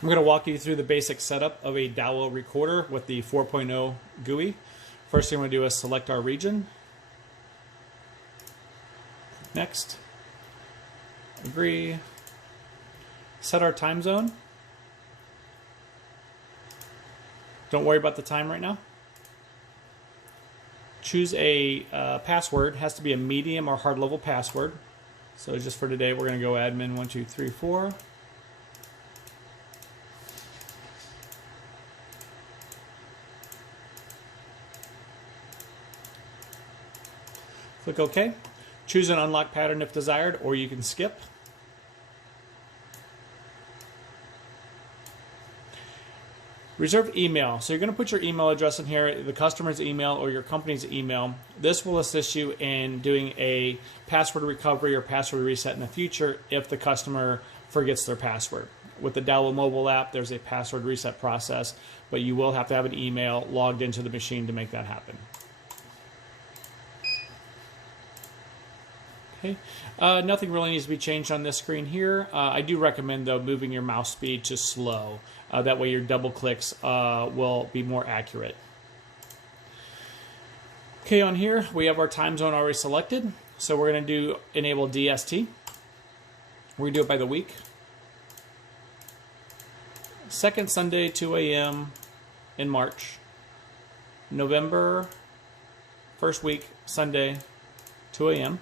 I'm going to walk you through the basic setup of a Dahua recorder with the 4.0 GUI. First thing I'm going to do is select our region. Next. Agree. Set our time zone. Don't worry about the time right now. Choose a password. It has to be a medium or hard level password. So just for today, we're going to go admin1234. Click OK. Choose an unlock pattern if desired, or you can skip. Reserve email. So you're going to put your email address in here, the customer's email or your company's email. This will assist you in doing a password recovery or password reset in the future if the customer forgets their password. With the Dahua mobile app, there's a password reset process, but you will have to have an email logged into the machine to make that happen. Okay. Nothing really needs to be changed on this screen here. I do recommend, though, moving your mouse speed to slow. That way your double clicks will be more accurate. Okay, on here we have our time zone already selected. So we're going to do enable DST. We're going to do it by the week. Second Sunday, 2 a.m. in March. November, first week, Sunday, 2 a.m.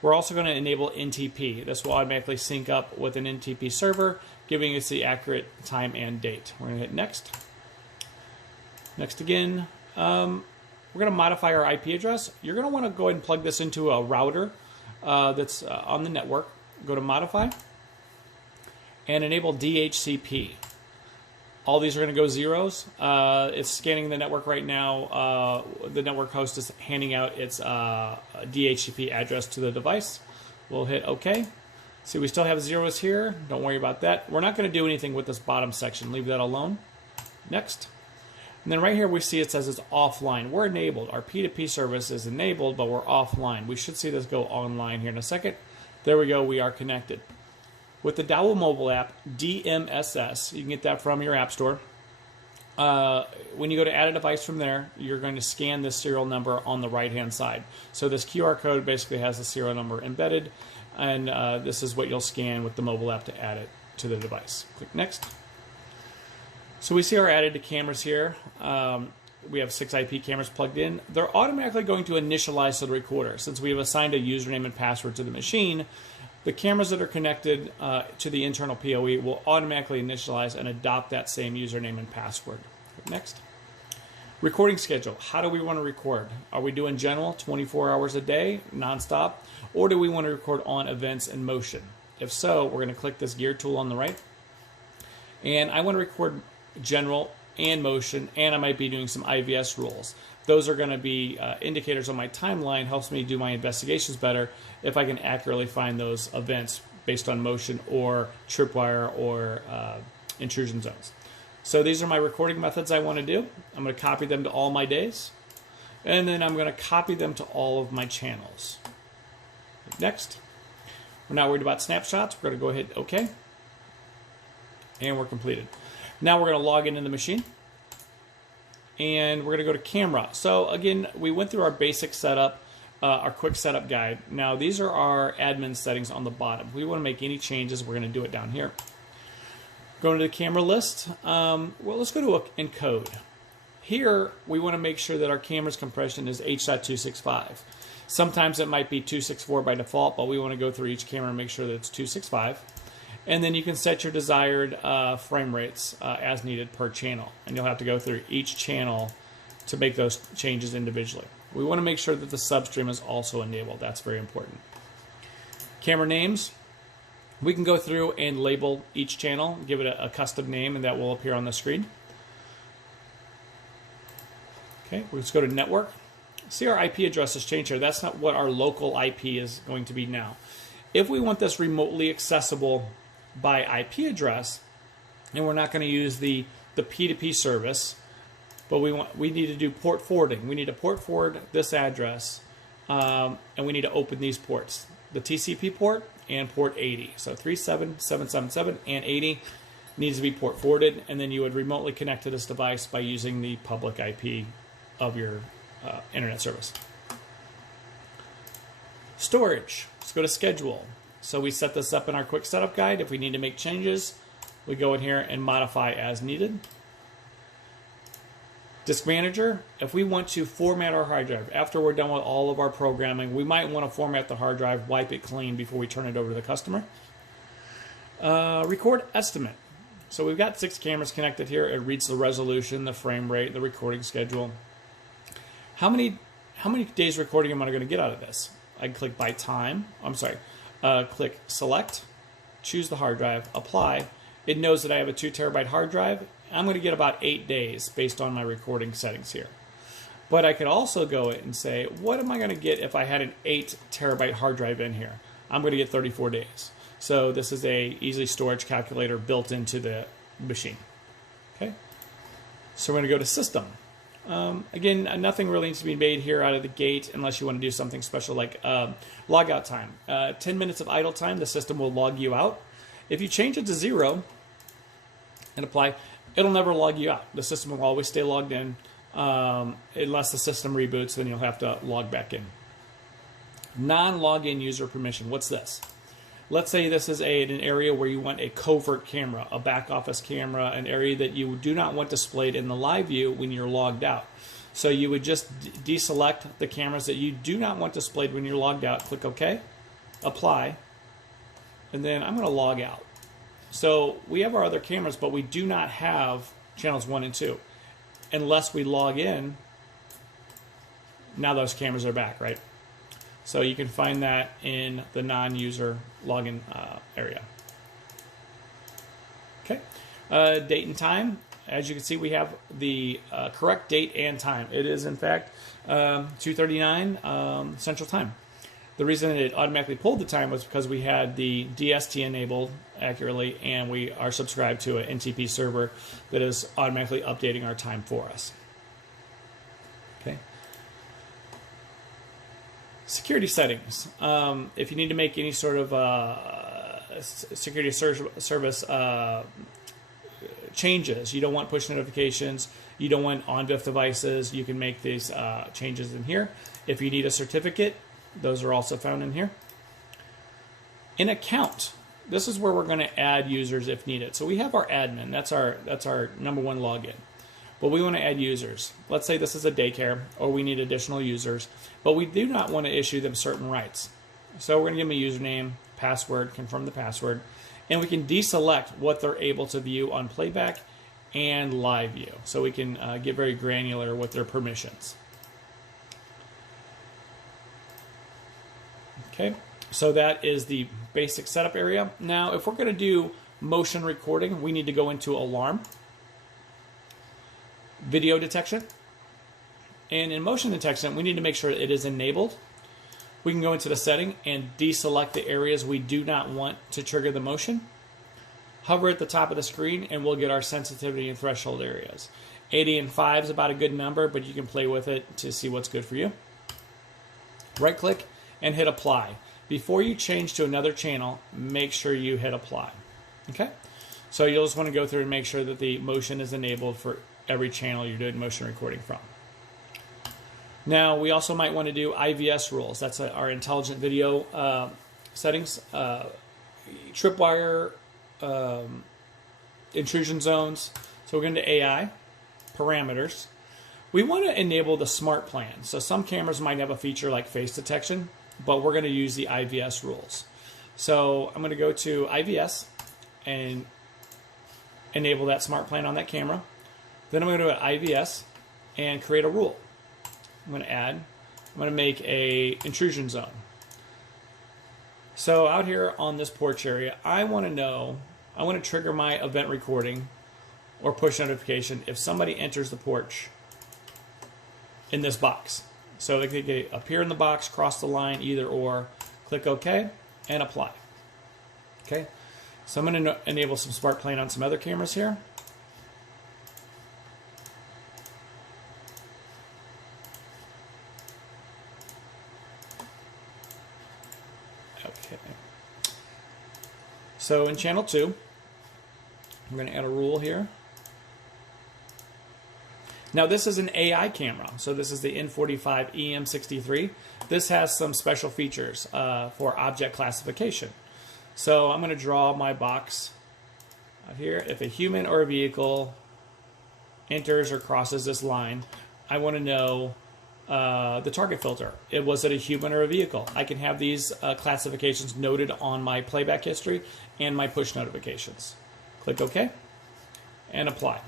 We're also going to enable NTP. This will automatically sync up with an NTP server, giving us the accurate time and date. We're going to hit next. Next again. We're going to modify our IP address. You're going to want to go ahead and plug this into a router that's on the network. Go to modify and enable DHCP. All these are going to go zeros. It's scanning the network right now. The network host is handing out its DHCP address to the device. We'll hit OK. See, we still have zeros here. Don't worry about that. We're not going to do anything with this bottom section. Leave that alone. Next. And then right here we see it says it's offline. We're enabled. Our P2P service is enabled, but we're offline. We should see this go online here in a second. There we go. We are connected. With the Dahua mobile app, DMSS, you can get that from your app store. When you go to add a device from there, you're going to scan this serial number on the right-hand side. So this QR code basically has the serial number embedded, and this is what you'll scan with the mobile app to add it to the device. Click Next. So we see our added to cameras here. We have 6 IP cameras plugged in. They're automatically going to initialize to the recorder. Since we have assigned a username and password to the machine, the cameras that are connected to the internal PoE will automatically initialize and adopt that same username and password. Next. Recording schedule. How do we want to record? Are we doing general, 24 hours a day, nonstop? Or do we want to record on events and motion? If so, we're going to click this gear tool on the right. And I want to record general and motion, and I might be doing some IVS rules. Those are going to be indicators on my timeline, helps me do my investigations better if I can accurately find those events based on motion or tripwire or intrusion zones. So these are my recording methods I want to do. I'm going to copy them to all my days, and then I'm going to copy them to all of my channels. Next. We're not worried about snapshots. We're going to go ahead OK. And we're completed. Now we're going to log into the machine. And we're going to go to camera. So again, we went through our basic setup, our quick setup guide. Now these are our admin settings on the bottom. If we want to make any changes, we're going to do it down here. Going to the camera list. Well, let's go to encode. Here, we want to make sure that our camera's compression is H.265. Sometimes it might be 264 by default, but we want to go through each camera and make sure that it's 265. And then you can set your desired frame rates as needed per channel. And you'll have to go through each channel to make those changes individually. We want to make sure that the substream is also enabled. That's very important. Camera names. We can go through and label each channel, give it a custom name, and that will appear on the screen. Okay, let's go to network. See, our IP address has changed here. That's not what our local IP is going to be now. If we want this remotely accessible by IP address, and we're not going to use the P2P service, but we need to do port forwarding. We need to port forward this address, and we need to open these ports, the TCP port and port 80. So 37777 and 80. needs to be port forwarded, and then you would remotely connect to this device by using the public IP of your internet service. Storage. Let's go to schedule. So we set this up in our quick setup guide. If we need to make changes, we go in here and modify as needed. Disk manager. If we want to format our hard drive after we're done with all of our programming, we might want to format the hard drive, wipe it clean before we turn it over to the customer. Record estimate. So we've got 6 cameras connected here. It reads the resolution, the frame rate, the recording schedule. How many days recording am I going to get out of this? I can click by time. Click select, choose the hard drive, apply. It knows that I have a 2 terabyte hard drive. I'm going to get about 8 days based on my recording settings here. But I could also go and say, what am I going to get if I had an 8 terabyte hard drive in here? I'm going to get 34 days. So this is a easy storage calculator built into the machine. Okay. So we're going to go to system. Again, nothing really needs to be made here out of the gate unless you want to do something special like logout time. 10 minutes of idle time, the system will log you out. If you change it to 0 and apply, it'll never log you out. The system will always stay logged in unless the system reboots, then you'll have to log back in. Non-login user permission. What's this? Let's say this is an area where you want a covert camera, a back office camera, an area that you do not want displayed in the live view when you're logged out. So you would just deselect the cameras that you do not want displayed when you're logged out, click OK, apply, and then I'm going to log out. So we have our other cameras, but we do not have channels 1 and 2. Unless we log in, now those cameras are back, right? So you can find that in the non-user login area. Okay, date and time. As you can see, we have the correct date and time. It is, in fact, 2:39 Central Time. The reason it automatically pulled the time was because we had the DST enabled accurately, and we are subscribed to an NTP server that is automatically updating our time for us. Okay. Security settings. If you need to make any sort of security service changes, you don't want push notifications, you don't want on-VIF devices, you can make these changes in here. If you need a certificate, those are also found in here. An account. This is where we're going to add users if needed. So we have our admin. That's our #1 login. But we want to add users. Let's say this is a daycare, or we need additional users, but we do not want to issue them certain rights. So we're going to give them a username, password, confirm the password, and we can deselect what they're able to view on playback and live view. So we can get very granular with their permissions. Okay, so that is the basic setup area. Now, if we're going to do motion recording, we need to go into alarm, video detection, and in motion detection, we need to make sure it is enabled. We can go into the setting and deselect the areas we do not want to trigger the motion. Hover at the top of the screen, and we'll get our sensitivity and threshold areas. 80 and 5 is about a good number, but you can play with it to see what's good for you. Right click and hit apply. Before you change to another channel, make sure you hit apply. Okay? So you'll just want to go through and make sure that the motion is enabled for every channel you're doing motion recording from. Now, we also might want to do IVS rules. That's our intelligent video settings. Tripwire, intrusion zones. So we're going to AI, parameters. We want to enable the smart plan. So some cameras might have a feature like face detection, but we're going to use the IVS rules. So I'm going to go to IVS and enable that smart plan on that camera. Then I'm going to go to IVS and create a rule. I'm going to make a intrusion zone. So out here on this porch area, I want to trigger my event recording or push notification if somebody enters the porch in this box. So they could appear in the box, cross the line, either or, click OK, and apply. Okay, so I'm going to enable some smart plan on some other cameras here. Okay. So in channel 2, I'm going to add a rule here. Now this is an AI camera, so this is the N45 EM63. This has some special features for object classification. So I'm going to draw my box out here. If a human or a vehicle enters or crosses this line, I want to know the target filter. Was it a human or a vehicle? I can have these classifications noted on my playback history and my push notifications. Click OK and apply.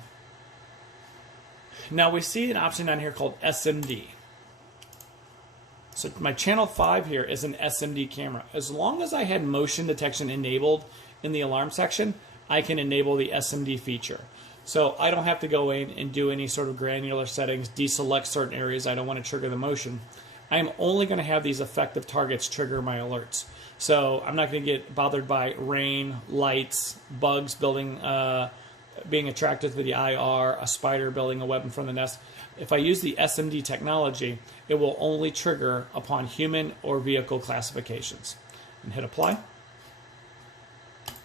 Now we see an option down here called SMD. So my channel 5 here is an SMD camera. As long as I had motion detection enabled in the alarm section, I can enable the SMD feature. So I don't have to go in and do any sort of granular settings, deselect certain areas I don't want to trigger the motion. I'm only going to have these effective targets trigger my alerts. So I'm not going to get bothered by rain, lights, bugs being attracted to the IR, a spider building a web in front of the nest. If I use the SMD technology, it will only trigger upon human or vehicle classifications. And hit apply.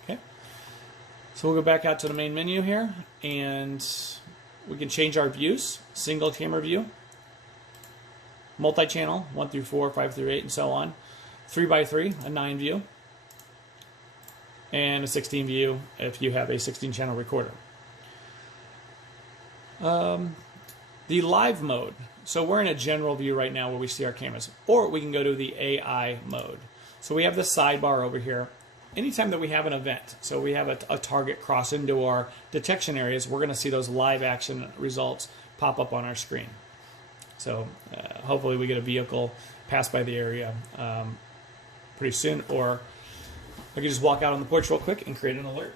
Okay. So we'll go back out to the main menu here, and we can change our views. Single camera view, multi-channel, 1 through 4, 5 through 8, and so on. 3x3, a 9 view, and a 16 view if you have a 16 channel recorder. The live mode. So we're in a general view right now where we see our cameras, or we can go to the AI mode. So we have the sidebar over here. Anytime that we have an event, so we have a target cross into our detection areas, we're going to see those live action results pop up on our screen. So hopefully we get a vehicle pass by the area pretty soon, or I can just walk out on the porch real quick and create an alert.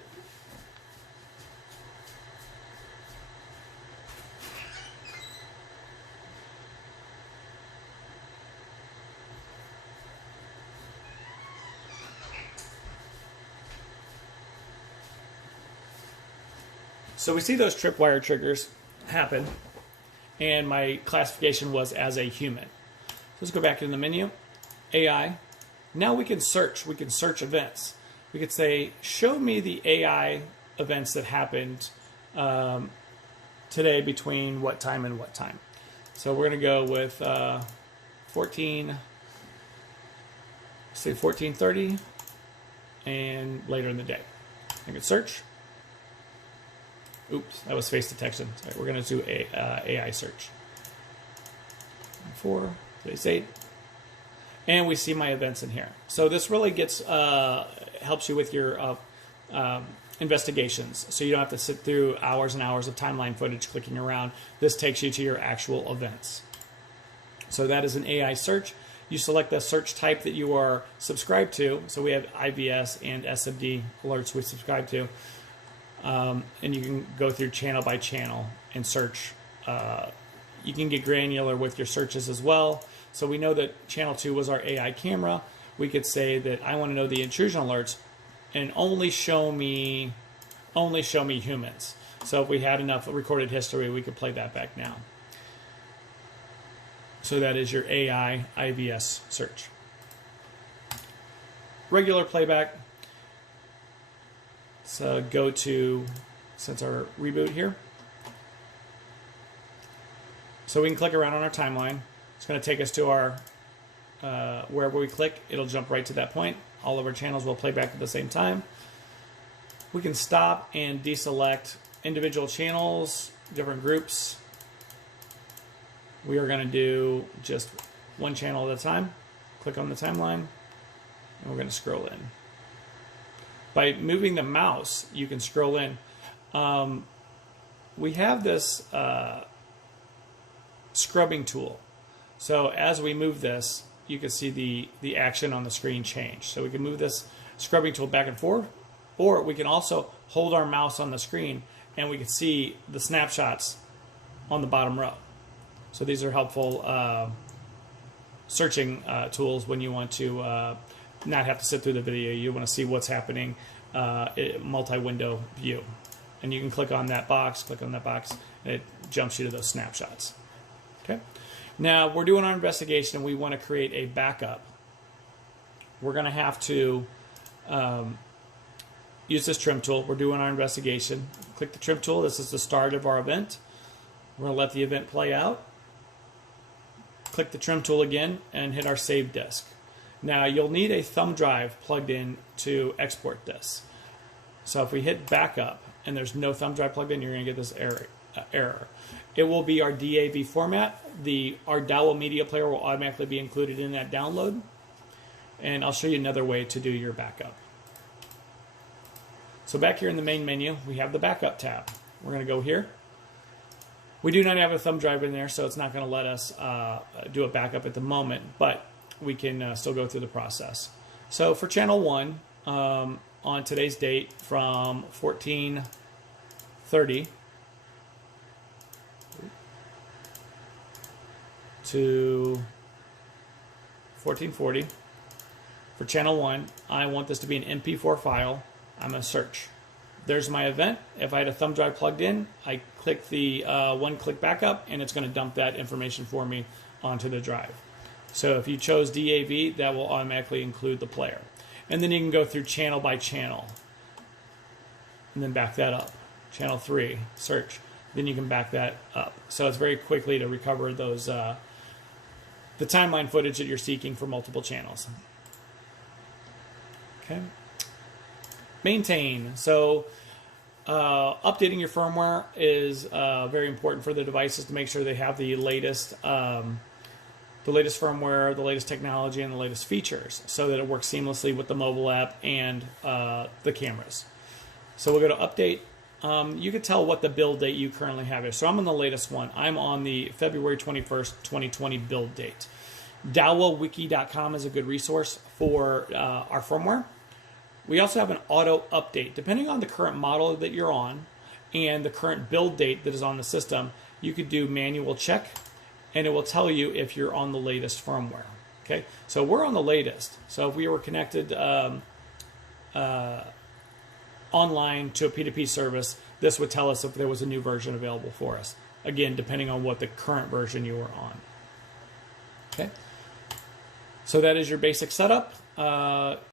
So we see those tripwire triggers happen, and my classification was as a human. So let's go back in the menu, AI. Now we can search. We can search events. We could say, show me the AI events that happened today between what time and what time. So we're going to go with 14:30 and later in the day. I can search. Oops, that was face detection. Sorry, we're going to do a AI search. 4, today's 8. And we see my events in here. So this really helps you with your investigations. So you don't have to sit through hours and hours of timeline footage clicking around. This takes you to your actual events. So that is an AI search. You select the search type that you are subscribed to. So we have IVS and SMD alerts we subscribe to. And you can go through channel by channel and search. You can get granular with your searches as well. So we know that channel 2 was our AI camera. We could say that I want to know the intrusion alerts and only show me humans. So if we had enough recorded history, we could play that back now. So that is your AI IVS search. Regular playback. So go to sensor reboot here. So we can click around on our timeline. It's going to take us to our, wherever we click, it'll jump right to that point. All of our channels will play back at the same time. We can stop and deselect individual channels, different groups. We are going to do just one channel at a time. Click on the timeline, and we're going to scroll in. By moving the mouse, you can scroll in. We have this scrubbing tool. So as we move this, you can see the action on the screen change. So we can move this scrubbing tool back and forth, or we can also hold our mouse on the screen and we can see the snapshots on the bottom row. So these are helpful searching tools when you want to not have to sit through the video. You want to see what's happening, multi-window view. And you can click on that box, and it jumps you to those snapshots. Okay. Now we're doing our investigation and we want to create a backup. We're going to have to use this trim tool. We're doing our investigation. Click the trim tool. This is the start of our event. We're going to let the event play out. Click the trim tool again and hit our save disk. Now you'll need a thumb drive plugged in to export this. So if we hit backup and there's no thumb drive plugged in, you're going to get this error. It will be our DAV format. Our Dahua media player will automatically be included in that download. And I'll show you another way to do your backup. So back here in the main menu, we have the backup tab. We're going to go here. We do not have a thumb drive in there, so it's not going to let us do a backup at the moment, but we can still go through the process. So for channel 1, on today's date from 14:30 to 14:40, for channel 1, I want this to be an MP4 file. I'm going to search. There's my event. If I had a thumb drive plugged in, I click the one-click backup, and it's going to dump that information for me onto the drive. So if you chose DAV, that will automatically include the player. And then you can go through channel by channel, and then back that up. Channel 3, search. Then you can back that up. So it's very quickly to recover those the timeline footage that you're seeking for multiple channels. Okay. Maintain. So updating your firmware is very important for the devices to make sure they have the latest firmware, the latest technology, and the latest features so that it works seamlessly with the mobile app and the cameras. So we'll go to update. You can tell what the build date you currently have is. So I'm on the latest one. I'm on the February 21st, 2020 build date. DahuaWiki.com is a good resource for our firmware. We also have an auto update. Depending on the current model that you're on and the current build date that is on the system, you could do manual check, and it will tell you if you're on the latest firmware. Okay, so we're on the latest. So if we were connected online to a P2P service, this would tell us if there was a new version available for us. Again, depending on what the current version you were on. Okay, so that is your basic setup.